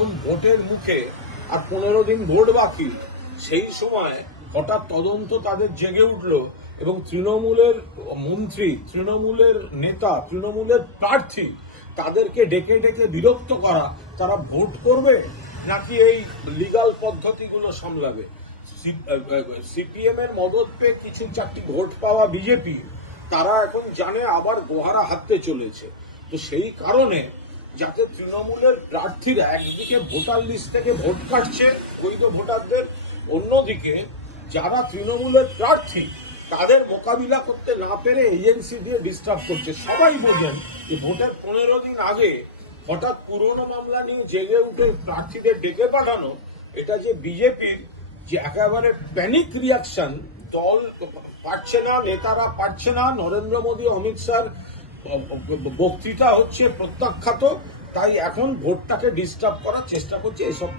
এখন ভোটের মুখে আর 15 দিন ভোট বাকি, সেই সময় হঠাৎ তদন্ত তাদের জেগে উঠল এবং তৃণমূলের মন্ত্রী, তৃণমূলের নেতা, তৃণমূলের প্রার্থী তাদেরকে ডেকে ডেকে বিরক্ত করা, তারা ভোট করবে নাকি এই লিগাল পদ্ধতিগুলো সামলাবে। সিপিএম এর মদত পেয়ে কিছু 4টি ভোট পাওয়া বিজেপি, তারা এখন জানে আবার গোহারা হাঁটতে চলেছে। তো সেই কারণে যাতে তৃণমূলের প্রার্থীরা একদিকে ভোটার লিস্ট থেকে ভোট কাটছে বৈধ ভোটারদের, অন্যদিকে যারা তৃণমূলের প্রার্থী তাদের মোকাবিলা করতে না পেরে এজেন্সি দিয়ে ডিস্টার্ব করছে। সবাই বোঝেন যে ভোটের 15 দিন আগে হঠাৎ পুরনো মামলা নিয়ে জেগে উঠে প্রার্থীদের ডেকে পাঠানো, এটা যে বিজেপির যে একেবারে প্যানিক রিয়াকশন, দল পারছে না, নেতারা পারছে না, নরেন্দ্র মোদী অমিত শাহর বক্তৃতা হচ্ছে প্রত্যাখ্যাত, তাই এখন ভোটটাকে ডিস্টার্ব করার চেষ্টা করছে। এসব